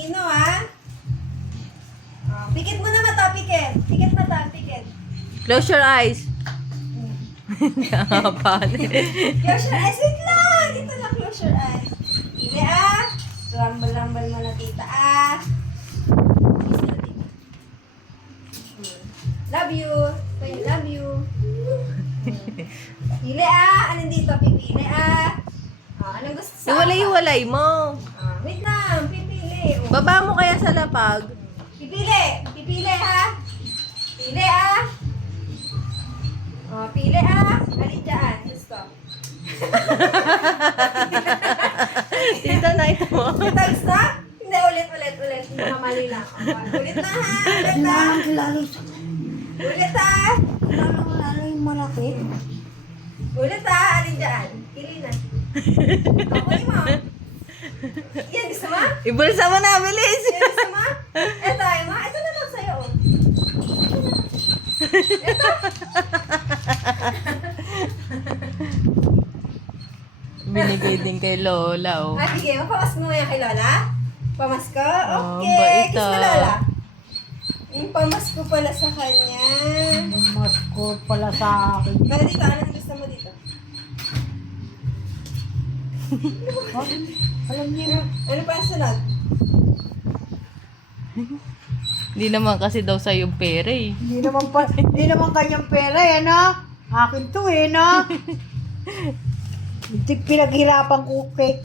Talino, ha? Oh, pikit mo na mata, pikit. Pikit mata, pikit. Close your eyes. Kapan. Close your eyes. Wait lang. Dito na, close your eyes. Pili, ah. Rumble-rumble mo na, tita, ah. Kiss na, tita. Love you. I love you. Pili, ah. Anong dito? Pipili, ah. Oh, anong gusto sa Iwalay-iwalay mo. wait lang. Pipili. Oh. Baba mo kaya sa lapag. Pipili. Pipili, ha? Pili, ah. Oh, pili, ah. Alin dyan? Gusto. Tita na ito mo. Tags na? Hindi, ulit. Mga mali lang. Okay. Ulit na, ha? Ulit na. Lalo Ulit, ha? yung malaki. Ulit, ha? Alin dyan? Pili na. Kunin mo. Yan, gusto mo? Ibulsa mo na, bilis. Yan, gusto mo? Ito, ay mo. Ito na lang sa'yo, oh. Ito. Binigay din kay Lola, oh. Ah, sige, mapamas mo yan kay Lola? Pamasko? Oh, Okay. bait, Kiss mo, ah. Lola. Yung pamasko pala sa kanya. Yung masko pala sa akin. Pero dito, anong gusto mo dito? Oh, alam niyo, Ano pa ang sunod? Hindi naman kasi daw sa yung pera, eh. hindi naman kanyang pera, eh, no? Akin to, eh, no? Hindi pinaghirapan ko, okay.